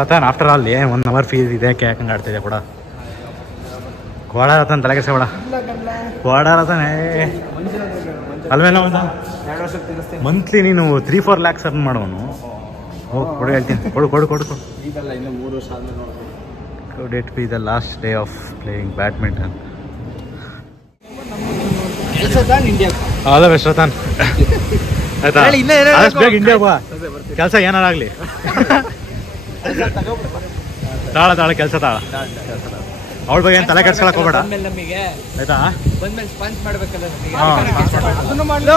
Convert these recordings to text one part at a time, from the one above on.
Ratan after all 1 hour fees ಇದೆ ಯಾಕಂಗೆ ಆಡ್ತಿದೆ ಕೂಡ ಕೋಡ ರತನ್ ತಲೆ ಕೆಡ್ಸ ಕೋಡ ರತನ್ ಅಲ್ವೇನ ಮಂತ್ಲಿ ನೀನು 3-4 lakhs ಅರ್ನ್ ಮಾಡೋನು. ಹೋಗಿ ಕೊಡು ಹೇಳ್ತೀನಿ, ಕೊಡು ಕೊಡು ಕೊಡು ಕೊಡು. Could it be the last day of playing badminton? All the best Ratan. ಆಯ್ತಾ ಆದಷ್ಟು ಬೇಗ ಇಂಡಿಯಾ ಬಾ, ಕೆಲಸ ಏನಾರಾಗಲಿ. ತಾಳ ಕೆಲಸ ತಾಳ. ಅವಳ ಬಗ್ಗೆ ಏನು ತಲೆ ಕೆಡ್ಸ್ಕೊಳಕ್ ಹೋಗ್ಬೇಡ ಆಯ್ತಾ.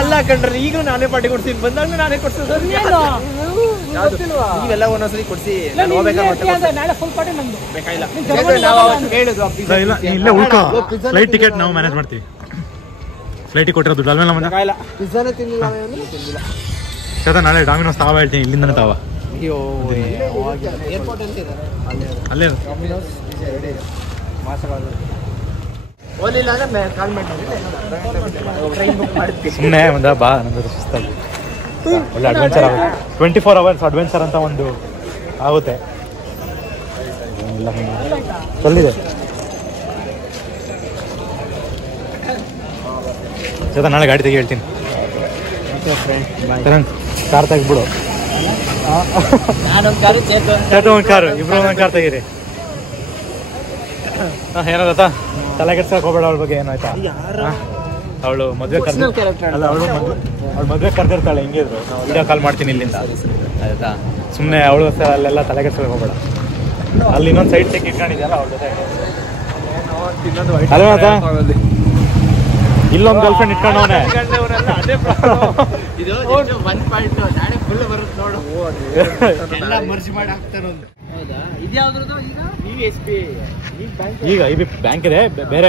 ಅಲ್ಲ ಕಂಡ್ರಿ, ಈಗ ನಾನೇ ಪಾರ್ಟಿ ಕೊಡ್ತೀನಿ, ಬಂದಾಗ ನಾನೇ ಕೊಡ್ತೀನಿ. ನೀವೆಲ್ಲ ಒಂದೊಂದ್ಸರಿ ಕೊಡ್ಸಿ, ಇಲ್ಲೇ ಉಳ್ಕೋ. ಫ್ಲೈಟ್ ಟಿಕೆಟ್ ನಾವು ಮ್ಯಾನೇಜ್ ಮಾಡ್ತೀವಿ. ಫ್ಲೈಟಿಗೆ ಕೊಟ್ಟಿರೋ ದುಡ್ಡು ಅಲ್ಮೇಲೆ ನಮ್ಮನ್ನ ಸದ ನಾಳೆ ಡಾಮಿನೋಸ್ ತಾವ ಹೇಳ್ತೀನಿ, ಇಲ್ಲಿಂದನೇ ತಾವ. ಅಲ್ಲೇ ಸುಮ್ಮನೆ ಒಂದ ಬಾ, ನಂದು ಸುಸ್ತಾಗಿ ಒಳ್ಳೆ ಅಡ್ವೆಂಚರ್ ಆಗುತ್ತೆ. 24 hours ಅಡ್ವೆಂಚರ್ ಅಂತ ಒಂದು ಆಗುತ್ತೆ. ಚಲ್ಲಿದೆ ಸದ ನಾಳೆ ಗಾಡಿ ತೆಗಿ ಹೇಳ್ತೀನಿ. ಕಾರ್ ತೆಗಿಬಿಡು, ಒಂದು ಕಾರು, ಇಬ್ರು ಒಂದೊಂದು ಕಾರ್ ತೆಗೀರಿ. ಏನಾಗತ್ತ ತಲೆ ಕೆಡ್ಸಕ್ ಹೋಗ್ಬೇಡ. ಅವಳ ಬಗ್ಗೆ ಏನಾಯ್ತಾ, ಅವಳು ಮದ್ವೆ ಅಲ್ಲ, ಅವಳು ಮದ್ವೆ ಕರ್ದಿರ್ತಾಳೆ. ಹಿಂಗಿದ್ರು ನಾವು ವಿಡಿಯೋ ಕಾಲ್ ಮಾಡ್ತೀನಿ ಇಲ್ಲಿಂದ ಆಯ್ತಾ. ಸುಮ್ಮನೆ ಅವಳು ಅಲ್ಲೆಲ್ಲ ತಲೆ ಕೆಡ್ಸಕ್ ಹೋಗ್ಬೇಡ. ಅಲ್ಲಿ ಇನ್ನೊಂದು ಸೈಡ್ ಚೆಕ್ ಇಟ್ಕೊಂಡಿದ್ಯಲ್ಲ ಅವಳ ಜೊತೆ ಅಲ್ವಾ. ಇಲ್ಲೊಂದು ಗರ್ಲ್ ಫ್ರೆಂಡ್ ಇಟ್ಕೊಂಡವನೇ. ಈಗ ಈ ಬ್ಯಾಂಕ್ ಇದೆ, ಬೇರೆ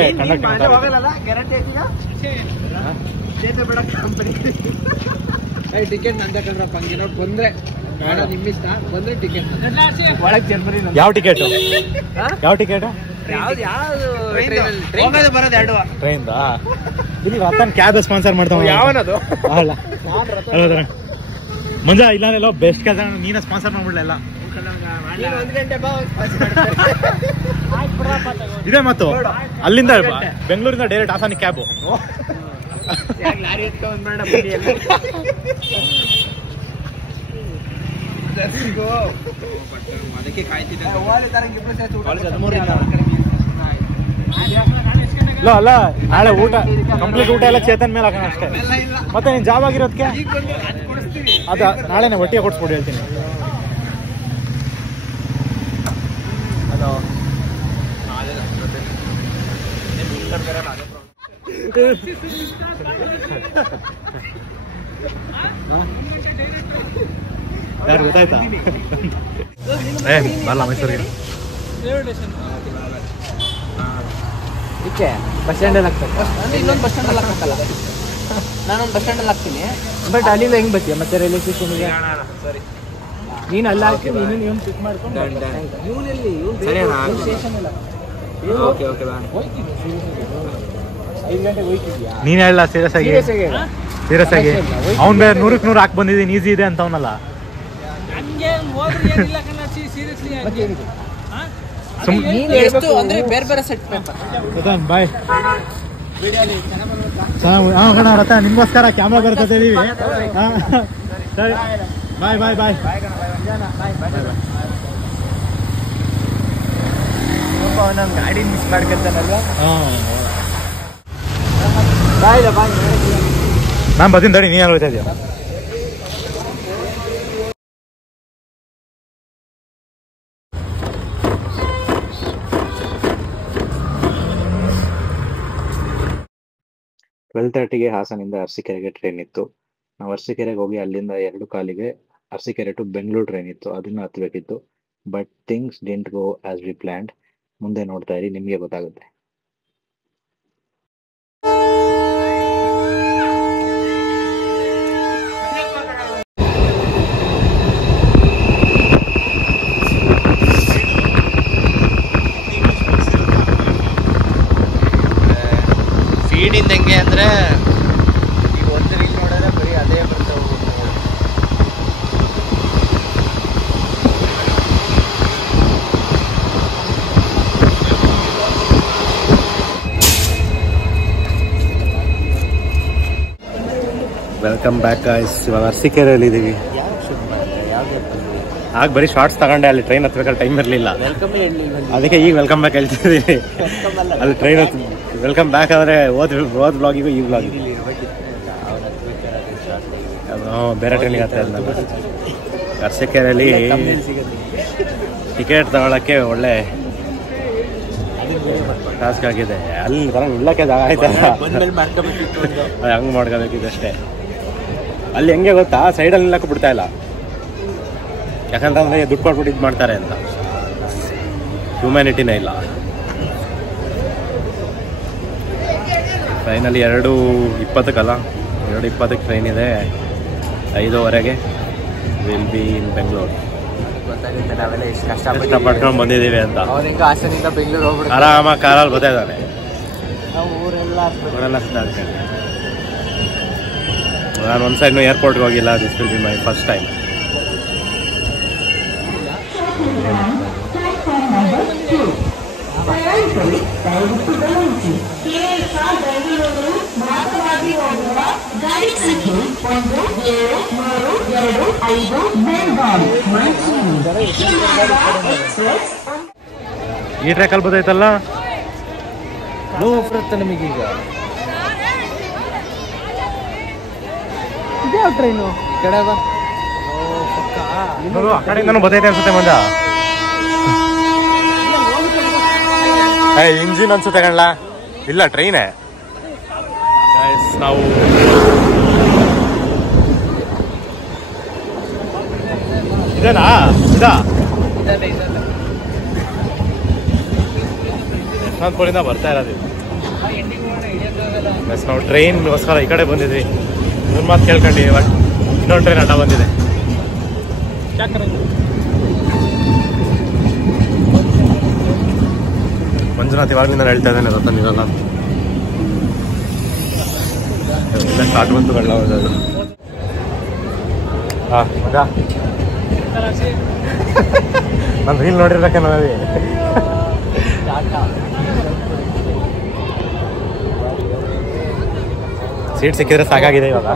ಟಿಕೆಟ್ ನಂದ ಕಂಡ್ರಪ್ಪ. ಹಂಗೆ ನೋಡಿ ಬಂದ್ರೆ ನಿಮ್ಮಿಷ್ಟ, ಬಂದ್ರೆ ಟಿಕೆಟ್. ಯಾವ ಟಿಕೆಟ್? ಯಾವ ಟಿಕೆಟ್? ಟ್ರೈನ್ ಇಲ್ಲಿ ರತನ್ ಕ್ಯಾಬ್ ಸ್ಪಾನ್ಸರ್ ಮಾಡ್ತಾವ. ಯಾವನದು? ಮಂಜ ಇಲ್ಲ ಬೆಸ್ಟ್ ಕೆಲಸ ನೀನ ಸ್ಪಾನ್ಸರ್ ಮಾಡ್ಬಿಡ್ಲಿಲ್ಲ. ಇದೆ ಮತ್ತು ಅಲ್ಲಿಂದ ಬೆಂಗಳೂರಿಂದ ಡೈರೆಕ್ಟ್ ಹಾಸನ ಕ್ಯಾಬ್. ಅಲ್ಲ ನಾಳೆ ಊಟ ಕಂಪ್ಲೀಟ್ ಊಟ ಎಲ್ಲ ಚೇತನ್ ಮೇಲೆ ಹಾಕೋಣ ಅಷ್ಟೇ. ಮತ್ತೆ ನೀನ್ ಜಾಬ್ ಆಗಿರೋದಕ್ಕೆ ಅದ ನಾಳೆನೆ ಒಟ್ಟಿಗೆ ಕೊಡ್ಸ್ಕೊಡಿ ಹೇಳ್ತೀನಿ. ಯಾರು ಗೊತ್ತಾಯ್ತಾ? ಬರಲ್ಲ ಮೈಸೂರಿಗೆ. ಬಸ್ ಸ್ಟ್ಯಾಂಡ್ ಅಲ್ಲಿ ಆಗ್ತದೆ, ಇನ್ನೊಂದು ಬಸ್ ಸ್ಟ್ಯಾಂಡ್ ಅಲ್ಲಿ ಹಾಕಲ್ಲ. ನಾನೊಂದು ಬಸ್ ಸ್ಟ್ಯಾಂಡ್ ಅಲ್ಲಿ ಹಾಕ್ತೀನಿ, ಬಟ್ ಅಲ್ಲಿಂದ ಹೆಂಗ್ ಬರ್ತೀಯ ಮತ್ತೆ ರೈಲ್ವೆ ಸ್ಟೇಷನ್ಗೆ? ನೀನು ಅಲ್ಲಿ ಹಾಕಿ ನೀನು ಪಿಕ್ ಮಾಡ್ಕೊಂಡು ನೀನ್ ಹೇಳ ಸೀರಿಯಸ್ ಆಗಿ ಅವ್ನ್ ಬೇರೆ 100ಕ್ಕೆ 100 ಹಾಕಿ ಬಂದಿದ್ದೀನಿ, ಈಸಿ ಇದೆ ಅಂತ ಅವನಲ್ಲ. ಬಾಯ್ ಚೆನ್ನಾಗಿ ರಥ ನಿಮ್ಗೋಸ್ಕರ ಕ್ಯಾಮ್ರಾ ಬರ್ತದೆ ಇದೀವಿ. ಸರಿ ಬಾಯ್ ಬಾಯ್ ಬಾಯ್. ನಮ್ ಗಾಡಿ ಮಿಸ್ ಮಾಡ್ಕೊತಾನಲ್ವಾ? ನಾನು ಬರ್ತೀನಿ ತಡಿ, ನೀನು ಹೇಳ್ತಾ ಇದೀಯ. .30 ಹಾಸನಿಂದ ಅರಸೀಕೆರೆಗೆ ಟ್ರೈನ್ ಇತ್ತು. ನಾವು ಅರಸೀಕೆರೆಗೆ ಹೋಗಿ ಅಲ್ಲಿಂದ 2 ಕಾಲಿಗೆ ಅರಸೀಕೆರೆ ಟು ಬೆಂಗಳೂರು ಟ್ರೈನ್ ಇತ್ತು, ಅದನ್ನ ಹತ್ತಬೇಕಿತ್ತು. But things didn't go as we planned. ಮುಂದೆ ನೋಡ್ತಾ ಇರಿ, ನಿಮಗೆ ಗೊತ್ತಾಗುತ್ತೆ. ಫೀಡಿಂದ ಹೆಂಗೆ ಅಂದರೆ ಈಗ ಒಂದು ರೀಲ್ ನೋಡಿದ್ರೆ ಬರೀ ಅದೇ ಬರ್ತಾ ಹೋಗುತ್ತೆ. Welcome back guys. ಇವಾಗ ಅರಸೀಕೆರೆಯಲ್ಲಿ ಇದ್ದೀವಿ. ಆಗ ಬರೀ ಶಾರ್ಟ್ಸ್ ತಗೊಂಡೆ, ಅಲ್ಲಿ ಟ್ರೈನ್ ಹತ್ಬೇಕಾದ್ರೆ ಟೈಮ್ ಇರಲಿಲ್ಲ, ಅದಕ್ಕೆ ಈಗ ವೆಲ್ಕಮ್ ಬ್ಯಾಕ್ ಹೇಳ್ತಿದ್ದೀನಿ. ಅಲ್ಲಿ ಟ್ರೈನ್ ವೆಲ್ಕಮ್ ಬ್ಯಾಕ್ ಆದರೆ ಓದ್ ಬ್ಲಾಗಿಗೂ ಈ ಬ್ಲಾಗಿಗೂ ಬೇರೆ ಟ್ರೈನಿಗೆ ಹತ್ತ ಇಲ್ಲ. ಅರಸೀಕೆರೆಯಲ್ಲಿ ಟಿಕೆಟ್ ತಗೊಳ್ಳೋಕ್ಕೆ ಒಳ್ಳೆ ಟಾಸ್ಕ್ ಆಗಿದೆ. ಅಲ್ಲಿ ತರ ನಿಲ್ಲಕ್ಕೆ ಜಾಗ ಆಯ್ತಲ್ಲ, ಹಂಗೆ ಮಾಡ್ಕೋಬೇಕಿದೆ ಅಷ್ಟೇ. ಅಲ್ಲಿ ಹೆಂಗೆ ಗೊತ್ತಾ, ಸೈಡಲ್ಲಿ ನಿಲ್ಲಕ್ಕೆ ಬಿಡ್ತಾ ಇಲ್ಲ, ಯಾಕಂತಂದರೆ ದುಡ್ಡು ಕೊಟ್ಬಿಟ್ಟು ಇದು ಮಾಡ್ತಾರೆ ಅಂತ. ಹ್ಯೂಮ್ಯಾನಿಟಿನೇ ಇಲ್ಲ. ಟ್ರೈನಲ್ಲಿ 2:20 2:20 ಟ್ರೈನ್ ಇದೆ. 5:15 ವಿಲ್ ಬಿ ಇನ್ ಬೆಂಗಳೂರು. ಕಷ್ಟಪಟ್ಕೊಂಡು ಬಂದಿದ್ದೀವಿ ಅಂತ. ಹಾಸನಿಂದ ಬೆಂಗಳೂರು ಹೋಗ್ಬಿಟ್ಟು ಆರಾಮಾಗಿ ಕಾರಲ್ಲಿ ಬರ್ತಾ ಇದ್ದಾನೆ. ಊರೆಲ್ಲ ಸುತ್ತಾಡ್ತೇನೆ. ನಾನು ಒಂದು ಸೈಡ್ನು ಏರ್ಪೋರ್ಟ್ಗೆ ಹೋಗಿಲ್ಲ. This will be my first time. ಈ ಟ್ರ್ಯಾಕಲ್ಲಿ ಬರ್ತೈತಲ್ಲ, ಬರುತ್ತೆ ನಮಗೀಗ. ಇದ್ಯಾವ ಟ್ರೈನು ಈ ಕಡೆ ಬಾ. ಆ ಕಡೆಯಿಂದನೂ ಬರ್ತೈತೆ ಅನ್ಸುತ್ತೆ. ಮಂಜ ಇಂಜಿನ್ ಅನ್ಸುತ್ತೆ ಕಣ್ಲ. ಇಲ್ಲ, ಟ್ರೈನೇ. ನಾವು ಇದೇನಾ? ಯಶವಂತಪುರಿಂದ ಬರ್ತಾ ಇರೋದು. ನಾವು ಟ್ರೈನ್ಗೋಸ್ಕರ ಈ ಕಡೆ ಬಂದಿದ್ವಿ. ನನ್ನ ಮಾತು ಕೇಳ್ಕೊಂಡು ಇವಾಗ ಇನ್ನೊಂದು ಟ್ರೈನ್ ಅಡ್ಡ ಬಂದಿದೆ. ಮಂಜುನಾಥ್ ಇವಾಗಲಿಂದ ಹೇಳ್ತಾ ಇದ್ದಾನೆ, ರಥ ನಿಲ್ಲಲ್ಲ. ಸ್ಟಾರ್ಟ್ ಬಂತು ಕಳ್ಳ. ಹಾಂ, ಮಜಾ. ನಾನು ರೀಲ್ ನೋಡಿರ್ಬೇಕೆ ನಾವೇ. ಸೀಟ್ ಸಿಕ್ಕಿದ್ರೆ ಸಾಕಾಗಿದೆ ಇವಾಗ.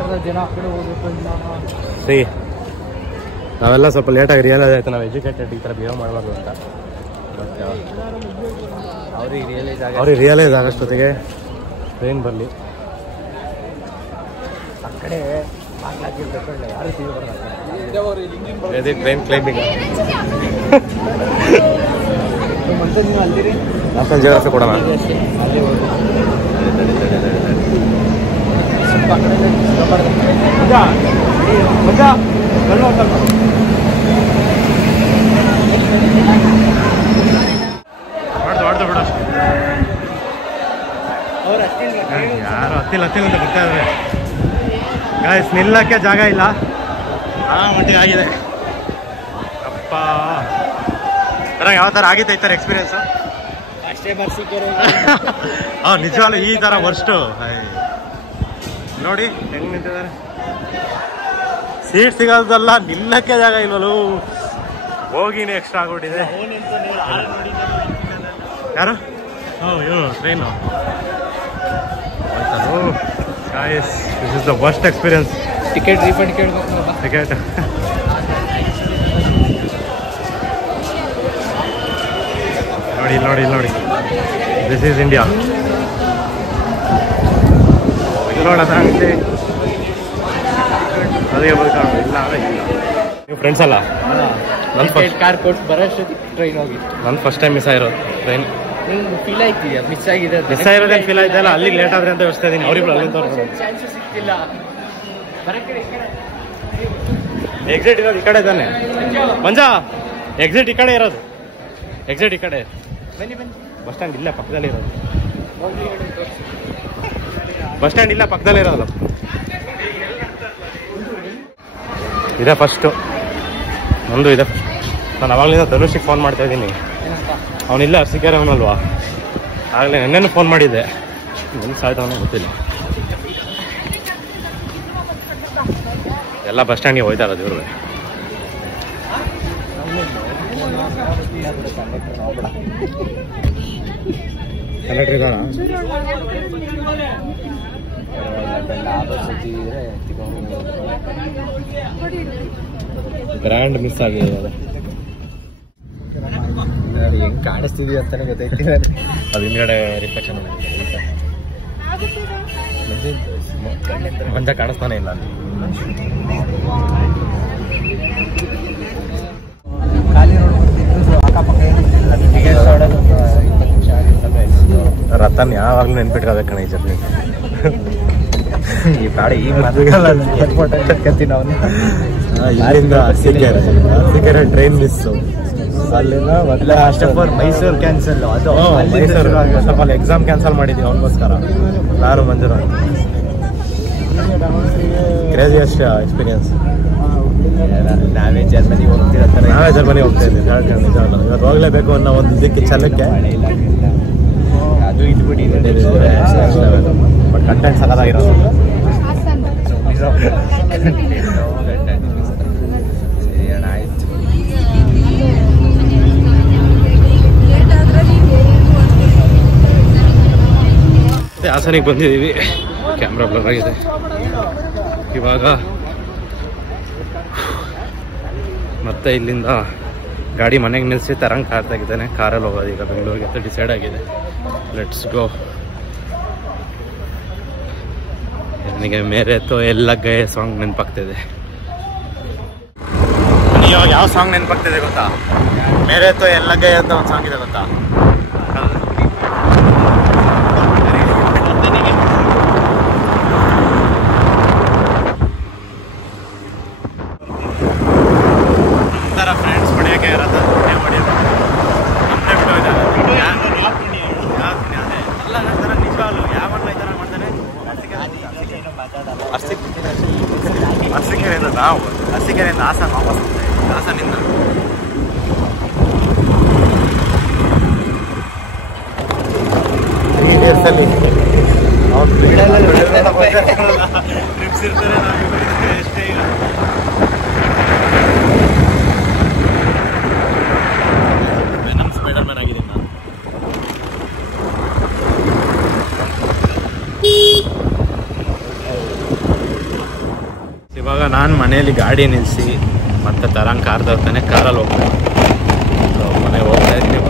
ಸಿ ನಾವೆಲ್ಲ ಸ್ವಲ್ಪ ಲೇಟಾಗಿ ರಿಯಲೈಸ್ ಆಯಿತು, ನಾವು ಎಜುಕೇಟೆಡ್ ಈ ಥರ ಬಿಹೇವ್ ಮಾಡಬಾರ್ದು ಅಂತ. ಬಟ್ ಅವ್ರಿಗೆ ರಿಯಲೈಸ್ ಆಗೋಷ್ಟೊತ್ತಿಗೆ ಟ್ರೈನ್ ಬರಲಿ. ಆ ಕಡೆ ಟ್ರೈನ್ ಕ್ಲೈಂಬಿಂಗ್ ನ್ಯಾಷನಲ್ ಜಿಯೋಗ್ರಫಿ ಕೊಡೋಣ. ಮಾಡ್ದು ಬಿಡು. ಯಾರು ಹತ್ತಿಲ್ಲ ಅಂತ ಬರ್ತಾ ಇದ್ದಾರೆ ಗಾಯ್ಸ್. ನಿಲ್ಲಕ್ಕೆ ಜಾಗ ಇಲ್ಲ, ಆ ಮಟ್ಟಿಗೆ ಆಗಿದೆ. ಅಪ್ಪ ಯಾವ ಥರ ಆಗಿತ್ತು ಈ ಥರ ಎಕ್ಸ್ಪೀರಿಯನ್ಸು? ಅಷ್ಟೇ ಬರ್ಸಿದ್ದಾರೆ. ನಿಜವಾಗ್ಲೂ ಈ ಥರ ವರ್ಸ್ಟು ನೋಡಿ ಹೆಂಗೆ ನಿಂತಿದ್ದಾರೆ. ಸೀಟ್ ಸಿಗೋದಲ್ಲ, ನಿಲ್ಲಕ್ಕೆ ಜಾಗ ಇಲ್ವಲ್ಲೂ. ಹೋಗಿನೇ ಎಕ್ಸ್ಟ್ರಾ ಆಗ್ಬಿಟ್ಟಿದೆ. ಯಾರು? ಇವನು train. Guys, this is the worst experience. Ticket refund ಕೇಳಬೇಕು. ಟಿಕೆಟ್ ನೋಡಿ. This is India. ನೋಡೋಣ ಅದೇ ಇಲ್ಲ. ನೀವು ಫ್ರೆಂಡ್ಸ್ ಅಲ್ಲ? ನನ್ನ ಫಸ್ಟ್ ಕಾರ್ ಕೊಟ್ಟು ಬರೋಷ್ಟೊತ್ತಿಗೆ ಟ್ರೈನ್ ಹೋಗಿತ್ತು. ನನ್ನ ಫಸ್ಟ್ ಟೈಮ್ ಮಿಸ್ ಆಗಿರೋದು ಟ್ರೈನ್. ನಿಮ್ಗೆ ಫೀಲ್ ಆಯ್ತಿದ್ಯಾ ಮಿಸ್ ಆಗಿದೆ? ಮಿಸ್ ಆಗಿರೋದೇನು ಫೀಲ್ ಆಯ್ತಲ್ಲ, ಅಲ್ಲಿಗೆ ಲೇಟ್ ಆದ್ರೆ ಅಂತ ಯೋಚಿಸ್ತಾ ಇದ್ದೀನಿ. ಅವ್ರಿಬ್ರು ಅಲ್ಲಿಂದ ಚಾನ್ಸ್ ಸಿಗ್ತಿಲ್ಲ. ಎಕ್ಸಿಟ್ ಇರೋದು ಈ ಕಡೆ ತಾನೆ ಮಂಜಾ. ಎಕ್ಸಿಟ್ ಈ ಕಡೆ ಇರೋದು. ಎಕ್ಸಿಟ್ ಈ ಕಡೆ. ಬಸ್ ಸ್ಟ್ಯಾಂಡ್ ಇಲ್ಲ, ಪಕ್ಕದಲ್ಲಿ ಇರೋದು. ಬಸ್ ಸ್ಟ್ಯಾಂಡ್ ಇಲ್ಲ, ಪಕ್ಕದಲ್ಲೇ ಇರೋದು. ಇದೆ ಫಸ್ಟು ಒಂದು ಇದೆ. ನಾನು ಅವಾಗಲಿಂದ ಧನುಷಿಗೆ ಫೋನ್ ಮಾಡ್ತಾ ಇದ್ದೀನಿ. ಅವನಿಲ್ಲ, ಅರಸೀಕೆರೆ ಅವನಲ್ವಾ. ಆಗಲೇ ನೆನ್ನೆನೂ ಫೋನ್ ಮಾಡಿದ್ದೆ. ನನ್ನ ಸಾಯ್ತವನೋ ಗೊತ್ತಿಲ್ಲ. ಎಲ್ಲ ಬಸ್ ಸ್ಟ್ಯಾಂಡ್ಗೆ ಹೋಯ್ತಾ ಇರೋದು ಇವ್ರಿಗೆ. ಕಂಡಕ್ಟರ್ ಇದ್ದಾನ? ಗ್ರ್ಯಾಂಡ್ ಮಿಸ್ ಆಗಿದೆ. ಹೆಂಗ್ ಕಾಣಿಸ್ತಿದೀವಿ ಅಂತಾನೆ ಗೊತ್ತಾಯ್ತಿಲ್ಲ. ಅದು ಹಿಂದ್ಗಡೆ ರಿಫ್ಲೆಕ್ಷನ್ ಮಂಜ ಕಾಣಿಸ್ತಾನೆ ಇಲ್ಲ ಅಲ್ಲಿ. ಖಾಲಿ ರೋಡ್ ಬರ್ತಿದ್ದು ಅಕ್ಕಪಕ್ಕ ರತನ್ ಯಾವಾಗ್ಲೂ ನೆನ್ಪಿಟ್ಕೋಬೇಕು ಕಣ ಈ ಜರ್ನಿ. ಈ ಗಾಡಿ ಈಗ ಮದುವೆಲ್ಲ ಏರ್ಪೋರ್ಟ್ ಅಲ್ಲಿ ಕತ್ತೀನಿ ಅವನು. ಇಲ್ಲಿಂದ ಅರಸೀಕೆರೆ ಟ್ರೈನ್ ಮಿಸ್ಸು. ಅಲ್ಲಿಂದ ಮೊದಲೇ first of all Mysuru cancel. ಅದು Mysuru first of all exam cancel ಮಾಡಿದ್ದೀವಿ ಅವನಿಗೋಸ್ಕರ. ಯಾರು ಮಂಜುನಾಥ್ ಕ್ರೇಜಿಯಸ್ಟ್ ಎಕ್ಸ್ಪೀರಿಯನ್ಸ್. ನಾವೇ ಜರ್ಮನಿ ಹೋಗ್ತಿರತ್ತಾರೆ. ನಾವೇ ಜರ್ಮನಿ ಹೋಗ್ತಾ ಇದ್ದೀವಿ. ಇವತ್ತು ಹೋಗ್ಲೇಬೇಕು ಅನ್ನೋ ಒಂದು ಇದಕ್ಕೆ ಛಲಕ್ಕೆ ಅದು ಇದು ಬಿಡಿ ಬಟ್ ಕಂಟೆಂಟ್ ಸಕ್ಕತ್ತಾಗಿರೋದು. ಆಯ್ತು. ಹಾಸನಿಗೆ ಬಂದಿದ್ದೀವಿ. ಕ್ಯಾಮ್ರಾ ಬ್ಲರ್ ಆಗಿದೆ. ಇವಾಗ ಮತ್ತೆ ಇಲ್ಲಿಂದ ಗಾಡಿ ಮನೆಗೆ ನಿಲ್ಲಿಸಿ ತರಂಗ್ ಕಾರ್ ತೆಗಿದ್ದಾನೆ. ಕಾರಲ್ಲಿ ಹೋಗೋದು ಈಗ ಬೆಂಗಳೂರಿಗೆ ಅಂತ ಡಿಸೈಡ್ ಆಗಿದೆ. Let's go. ನನಗೆ ಮೇರೆ ತೋ ಎಲ್ಲ ಗೇ ಸಾಂಗ್ ನೆನಪಾಗ್ತಿದೆ. ಇವಾಗ ಯಾವ ಸಾಂಗ್ ನೆನಪಾಗ್ತಿದೆ ಗೊತ್ತಾ? ಮೇರೆ ತೋ ಎಲ್ಲ ಗೇ ಅಂತ ಒಂದು ಸಾಂಗ್ ಇದೆ ಗೊತ್ತಾ? ಫ್ರೆಂಡ್ಸ್ ಹೊಡೆಯೋಕೆ ಯಾರಾದ್ರೂ ಪುಣ್ಯ ಮಾಡಿದ್ರು ಅಲ್ಲ ನಂತರ ನಿಜವಾಗ್ಲು ಯಾವ ಈ ಥರ ಮಾಡ್ತಾನೆ. ಅರಸೀಕೆರೆಯಿಂದ ನಾವು ಅರಸೀಕೆರೆಯಿಂದ ಹಾಸನ ವಾಪಸ್ ಹಾಸನಿಂದ ಅಲ್ಲಿ ಟ್ರಿಪ್ಸ್ ಇರ್ತಾರೆ. ನಾವು ಎಷ್ಟೇ ಈಗ ಸ್ಪೈಡರ್ ಮ್ಯಾನ್ ಆಗಿದ್ದೀನಿ ನಾನು. ಇವಾಗ ನಾನು ಮನೆಯಲ್ಲಿ ಗಾಡಿ ನಿಲ್ಲಿಸಿ ಮತ್ತೆ ತರಂಗ್ ಕಾರ್ ತರ್ತಾನೆ. ಕಾರಲ್ಲಿ ಹೋಗ್ತಾನೆ. ಮನೆಗೆ ಹೋಗ್ತಾ ಇದ್ದೀನಿ.